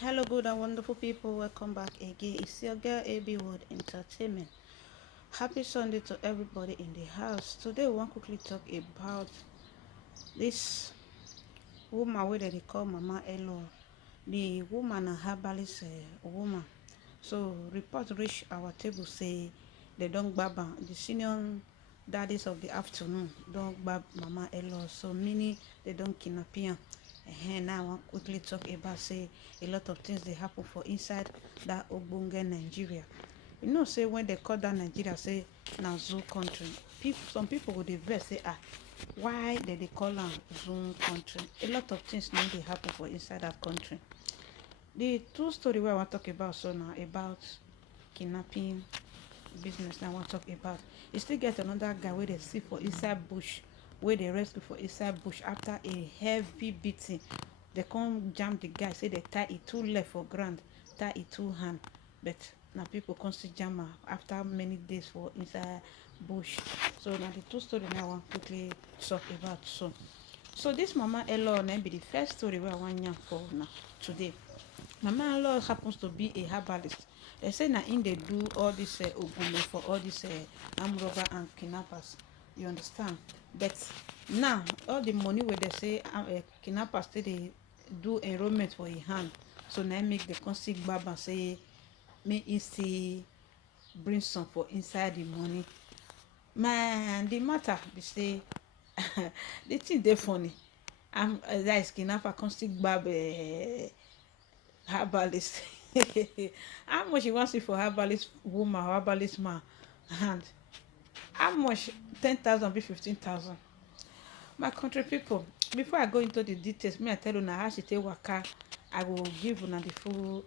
Hello, good and wonderful people. Welcome back again. It's your girl AB World Entertainment. Happy Sunday to everybody in the house. Today, we want to quickly talk about this woman where they call Mama Elo. The woman and herbalist woman. So, report reach our table say they don't gbab am. The senior daddies of the afternoon don't gbab Mama Elo. So, meaning they don't kidnap am. Now I want quickly talk about say a lot of things they happen for inside that ogbonge Nigeria. You know say when they call that Nigeria say na zoo country, some people go dey vex say why they call am zoo country. A lot of things now dey happen for inside that country. The two story wey I wan talk about so na about kidnapping business na I wan talk about. E still get another guy wey dey see for inside bush, wey dey rescue for inside bush after a heavy beating. They come jam the guy, say they tie e two leg for ground, tie e two hand, but na people come still jam am after many days for inside bush. So na the two story na I wan quickly talk about so this Mama Elo na be the first story wey I wan yarn for una today. Mama Elo happens to be a herbalist. They say na im dey do all this ogume for all this armed robber and kidnappers. You understand? But now all the money wey they say kidnappers still dey do enrollment for im hand, so na im make dem come still gbab am say make im still bring some for inside the money. The matter be say the thing dey funny. That is kidnapper come still gbab herbalist. How much you wan see for herbalist woman or herbalist man hand? How much? 10,000 be 15,000. My country people, before I go into the details, me I tell una how she take waka. I will give una the full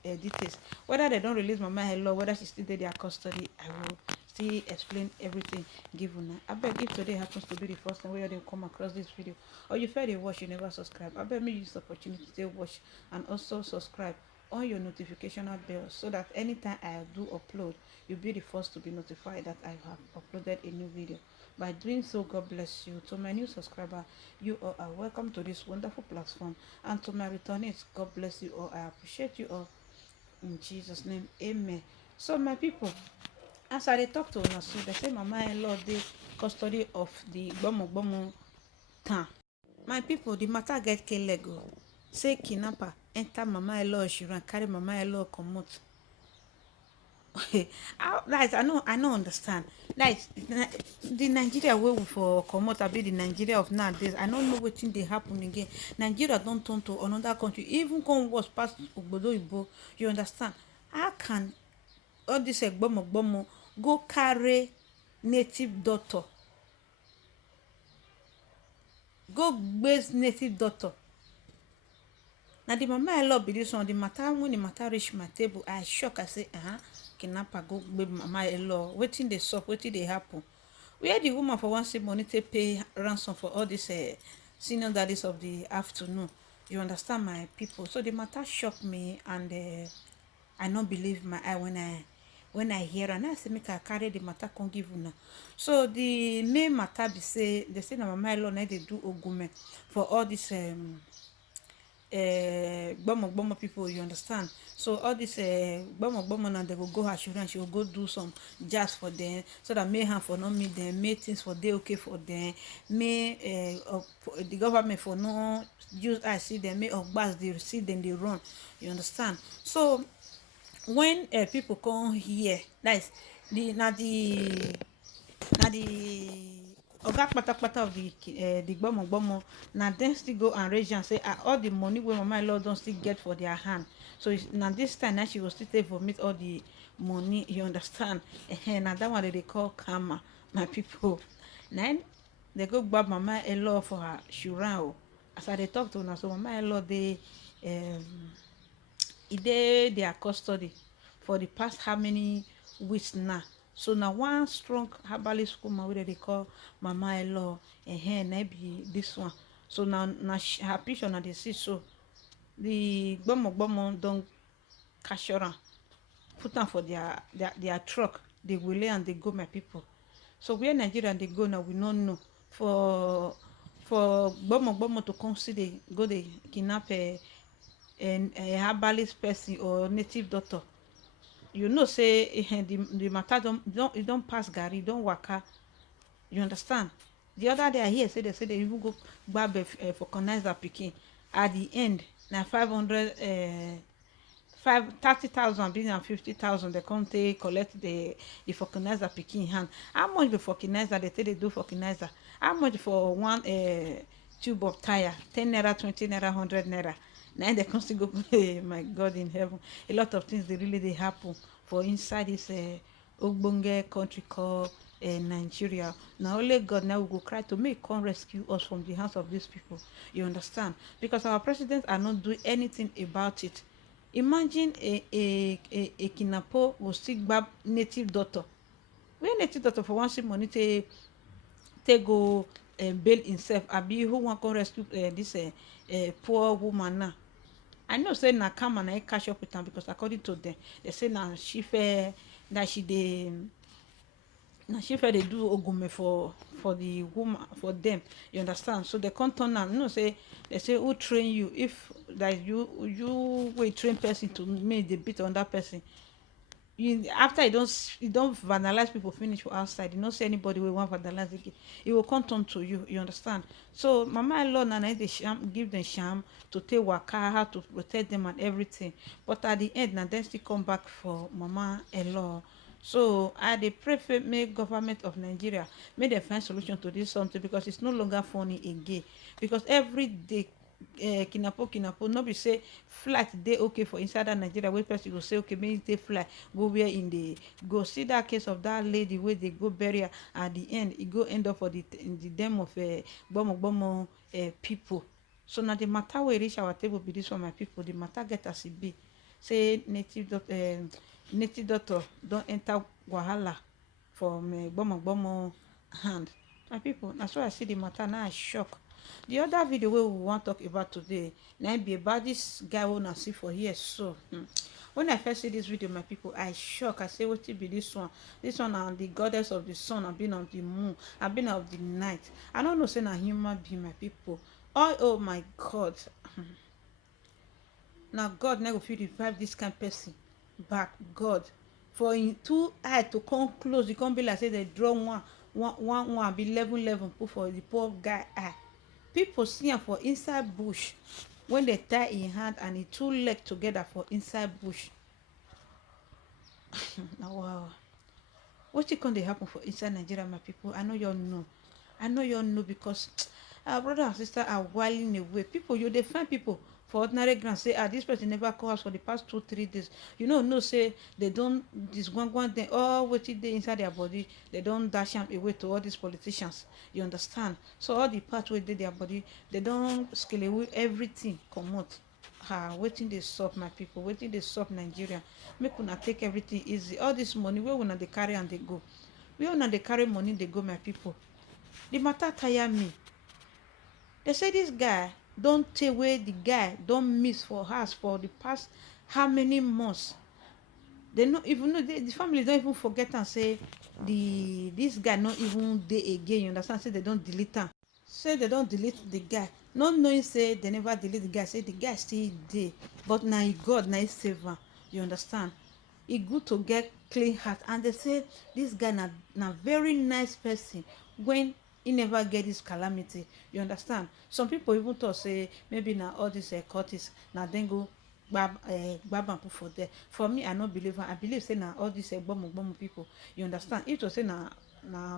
details. Whether they don't release Mama Elo, whether she still dey their custody, I will still explain everything give una. Abeg, if today happens to be the first time where you come across this video, or you fail to watch, you never subscribe, abeg me use this opportunity to watch and also subscribe on your notification bell, so that anytime I do upload, you'll be the first to be notified that I have uploaded a new video. By doing so, God bless you. To my new subscriber, you all are welcome to this wonderful platform, and to my returnees, God bless you all. I appreciate you all in Jesus name, amen. So my people, as I talk to una, so they say Mama Elo dey custody of the Gbomo town. My people, the matter get k-leg. Say kidnapper enter Mama Elo Shiran, carry Mama Elo comot. Like I know understand. Like the Nigeria wey we for comot, abi the Nigeria of nowadays, I don't know wetin dey happen again. Nigeria don turn to another country, even come worse pass Ogbodo Igbo. You understand? How can all this gbomo go carry native doctor, go base native doctor? Now the Mama Elo be this one. The matter, when the matter reach my table, I shock. I say kidnapper go gbab Mama Elo. Wetin dey sup? Wetin dey happen? Where the woman for one say money to pay ransom for all these senior daddies of the afternoon. You understand, my people? So the matter shocked me, and I not believe my eye when I hear, and I say make I carry the matter come give una. So the main matter be say they say na Mama Elo na dey do ogume for all this gbomo people. You understand? So all this gbomo now, they will go assurance, she will go do some jazz for them, so that may have for not meet them, may things for day okay for them, may the government for no use I see them, may of bars they see them they run. You understand? So when people come here, that is the oga kpatakpata of the gbomo na dem still go and raise and say all the money wey Mama Elo don still get for their hand. So now this time now she will still take vomit all the money. You understand? Now that one they call karma, my people. Then they go gbab Mama Elo for her shuran. As I dey talk to una, so Mama Elo dey their custody for the past how many weeks now. So now one strong herbalist woman wey they call Mama Elo, na be this one. So now her picture na dey see, so the gbomo don capture am, put am for their truck. They will lay and they go, my people. So where Nigeria they go now, we don't know. For gbomo to come see they go, they kidnap a herbalist person or native doctor, you know say the matter don't e don pass garri, e don waka. You understand? The other day I hear say they even go gbab vulcanizer pikin. At the end na 500 five 30,000 be na 50,000 they come take collect the vulcanizer pikin hand. How much be vulcanizer they take dey do vulcanizer? How much for one tube of tire? 10 naira, 20 naira, 100 naira. Na im dem come still go pay. My God in heaven, a lot of things dey really dey happen for inside this ogbonge country called Nigeria. Na only God now we go cry to make come rescue us from the hands of these people. You understand? Because our presidents are not doing anything about it. Imagine a kidnapper will still gbab native doctor. Wey native doctor for wan see money take go bail himself, abi who wan come rescue this poor woman now. I know say na karma na catch up with am, because according to them, they say na she fair, that she dey na she fair dey do ogume for the woman, for them. You understand? So they come turn am. You know say they say who train you? If like you wey train person to make dey beat on that person, you after you don vandalize people finish for outside, you no see anybody wey wan vandalize again, e go come turn to you. You understand? So mama-in-law na dey sham, give them sham to take waka, how to protect them and everything. But at the end na dem still come back for mama-in-law. So I dey pray for make government of Nigeria make dem find solution to this something, because it's no longer funny again. Because every day kidnapo no be say flight dey okay for inside that Nigeria wey person go say okay make e take fly go where in dey go. See that case of that lady wey dey go bury her, at the end e go end up for the dem of gbomo people. So na the matter wey reach our table be this one, my people. The matter get as e be. Say native doctor don enter wahala from gbomo hand. My people, na so I see the matter. Now I shock. The other video wey we wan talk about today na be about this guy wey una see for here. So when I first see this video, my people, I shock. I say wetin be this one? This one na the goddess of the sun, I been of the moon, I been of the night. I don't know say na human being, my people. Oh my God. Now God never fit revive this kind of person back. God, for in two eye to come close, you can't be like say they draw one be 11 put for the poor guy eye. People see him for inside bush when they tie in hand and the two leg together for inside bush. Wow. What you can they happen for inside Nigeria, my people? I know you all know. I know you all know, because our brother and sister are whiling away. People, you they find people for ordinary ground say, this person never call us for the past 2-3 days. You know say they don't this one thing, all wetin dey inside their body, they don't dash them away to all these politicians. You understand? So all the part wey dey their body, they don't scale away everything comot. Wetin dey sup, my people? Wetin dey sup, Nigeria? Make una take everything easy. All this money wey una dey carry and dey go, where una dey carry money dey go, my people? The matter tire me. They say this guy don tey wey the guy don miss for house for the past how many months. They no even know, the family don't even forget and say this guy not even dey again. You understand? Say they don't delete am. Say they don't delete the guy, not knowing say they never delete the guy. Say the guy still dey, but na God na save am. You understand? E good to get clean heart. And they say this guy na very nice person when he never get this calamity. You understand? Some people even thought say maybe na all this cultists na then go gbab am put for there. For me, I no believe am. I believe say na all these gbomo people. You understand? If to say na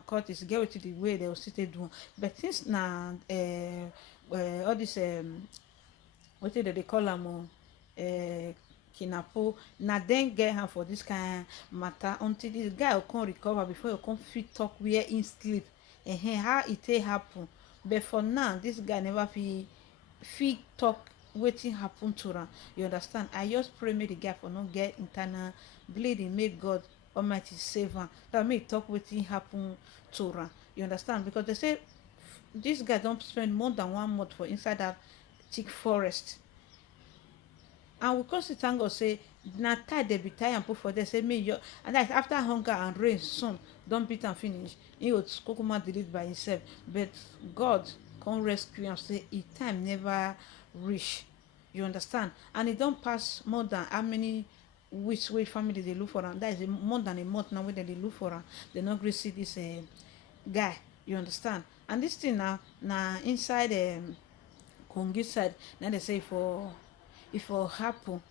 cultists, get wetin the way they will still take do am. But since na all this wetin they call am kidnapo, na then get am for this kind matter until this guy will come recover before he come fit talk where he sleep, how it take happen. But for now, this guy never fit talk wetin happen to am. You understand? I just pray make the guy for not get internal bleeding, make God Almighty save am, that make talk wetin happen to am. You understand? Because they say this guy don't spend more than 1 month for inside that thick forest. And we come see thank God say na tie they be tie and put for there, say me your, and that after hunger and rain sun don't beat and finish, he would kukuma delete by himself. But God come rescue and say his time never reach. You understand? And it don't pass more than how many weeks wey family dey look for am. That is more than a month now wey dem dey look for am. They no gree see this guy. You understand? And this thing na inside Kogi side. Now they say for happen.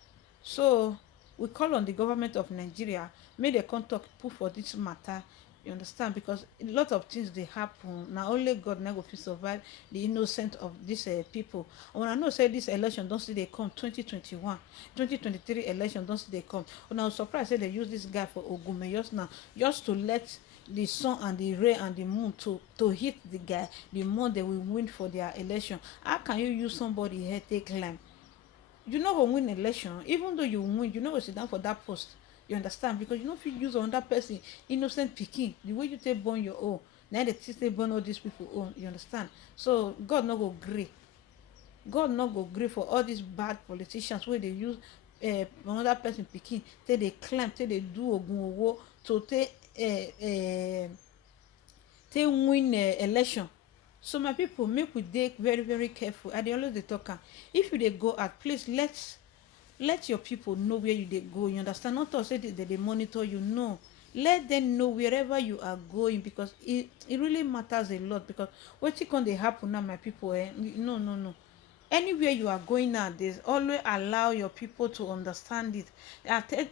So we call on the government of Nigeria make dem come talk put for this matter. You understand? Because a lot of things dey happen. Na only God na go fit survive the innocent of these people. Una know say this election don still dey come 2021, 2023 election don still dey come. Una surprise say they use this guy for Ogume just now, just to let the sun and the rain and the moon to hit the guy the more they will win for their election. How can you use somebody head take climb? You no go win election. Even though you win, you no go sit down for that post. You understand? Because you no fit use another person innocent pikin the way you take born your own. Now they take born all these people own. You understand? So God no go gree. God no go gree for all these bad politicians wey dey use another person pikin take dey climb, take dey do ogun owo to take win election. So my people, make we dey very very careful. I dey always dey talk am. If you dey go out, please let your people know where you dey go. You understand? Not to say they dey monitor you. No, let them know wherever you are going, because it really matters a lot. Because wetin come dey happen now, my people, no, anywhere you are going nowadays, always allow your people to understand it.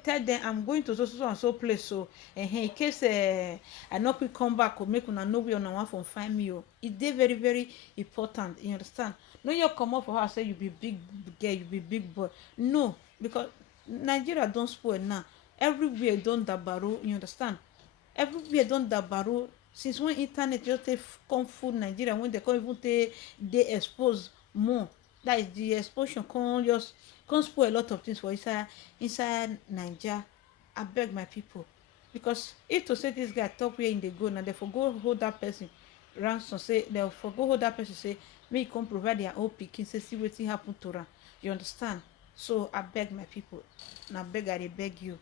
Tell them I'm going to so and so place, so in case I no quick come back or make una know where una wan from find me. It dey very very important. You understand? No, you come up for house say you be big girl, you be big boy. No, because Nigeria don spoil now. Everywhere don dabaru. You understand? Everywhere don dabaru. Since when internet just take come full Nigeria, when they come even take dey expose more, that is the exposure come spoil a lot of things for inside Nigeria. I beg my people, because if to say this guy talk where in dey go, now they for go hold that person ransom, say they for go hold that person, say make you come provide their own pikin, say see wetin happen to am. You understand? So I beg my people, na beg I dey beg you,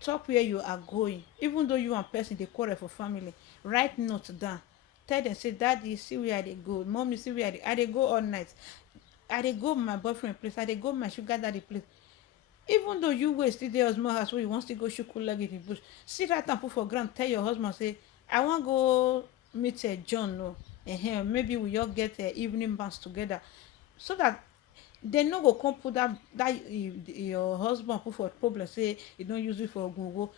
talk where you are going. Even though you and person dey quarrel for family, write note down, tell them say daddy see where I dey go, mommy see where I dey go all night, I dey go my boyfriend place, I dey go my sugar daddy place. Even though you wey still dey husband house wey you wan still go shuku leg in the bush, sit write am put for ground, tell your husband say I wan go meet John. No, maybe we all get evening bands together, so that they no go come put that your husband put for problem, say you don use it for ogunwo.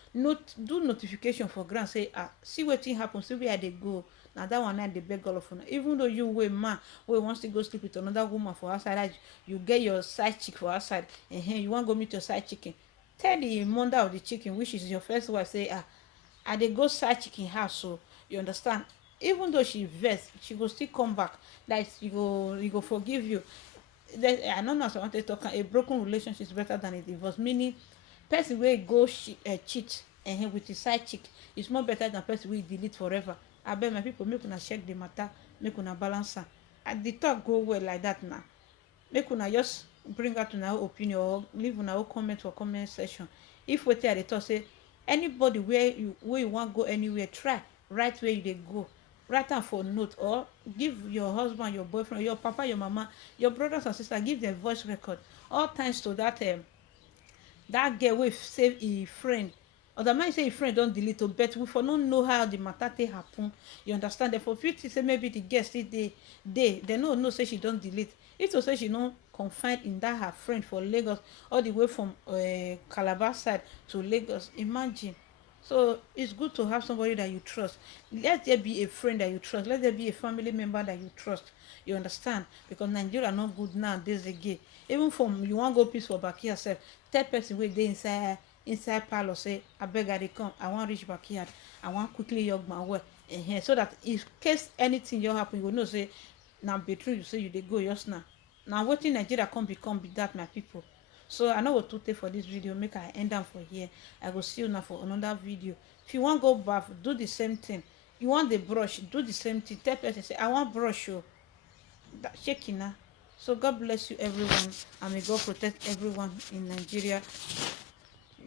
Do notification for ground, say see wetin happen, see where I dey go. Na that one I dey beg all of una. Even though you wey man wey wan still go sleep with another woman for outside, you get your side chick for outside, you wan go meet your side chicken, tell the mother of the chicken, which is your first wife, say I dey go side chicken house. So you understand? Even though she vex, she go still come back. Like you go forgive you. I don't know, as I want to talk, a broken relationship is better than a divorce. Meaning, person wey go cheat with his side chick is more better than person wey delete forever. I beg my people, make una check the matter, make una balance am. The talk go well like that now. Make una just bring out una own opinion or leave una own comment for comment section. If wetin I dey talk say anybody where you wan go anywhere, try write where you dey go. Write am for note, or give your husband, your boyfriend, your papa, your mama, your brothers and sisters, give them voice record. All thanks to that girl wey save e friend. Other man say e friend don delete, but we for no know how the matter take happen. You understand? Dem for fit say maybe the girl still dey they no know say she don delete. If to say she no confined in that her friend for Lagos, all the way from Calabar side to Lagos, imagine. So it's good to have somebody that you trust. Let there be a friend that you trust. Let there be a family member that you trust. You understand? Because Nigeria not good nowadays again. Even from you want go peace for backyard self, third person wey dey inside parlour say abeg I dey come, I wan reach backyard, I wan quickly hug my well, so that in case anything just happen, you go know say na bedroom you say you dey go just now. Now wetin Nigeria come become be that, my people. So I no go too take for this video, make I end am for here. I go see you now for another video. If you wan go baff, do the same thing. You want the brush, do the same thing. Tell person say I want brush you. Shake now. So God bless you everyone, and may God protect everyone in Nigeria.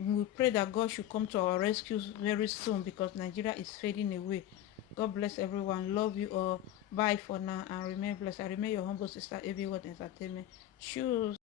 We pray that God should come to our rescue very soon, because Nigeria is fading away. God bless everyone. Love you all. Bye for now and remain blessed. I remain your humble sister, Everyone Entertainment. Choose.